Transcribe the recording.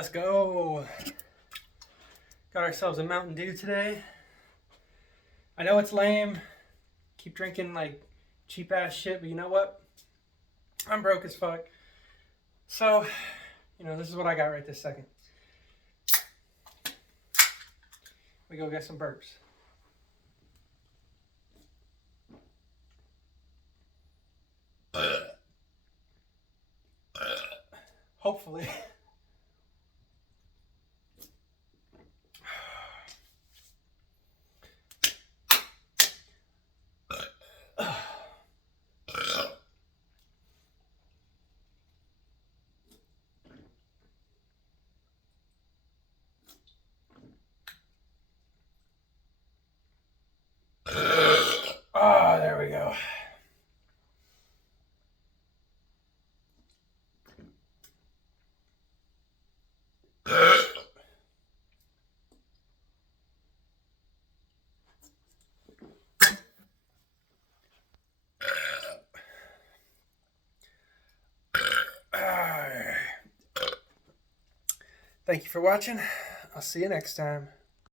Let's go. Got ourselves a Mountain Dew today. I know it's lame. Keep drinking like cheap ass shit, but you know what? I'm broke as fuck. So, this is what I got right this second. We go get some burps. Hopefully. Oh, there we go. Thank you for watching. I'll see you next time.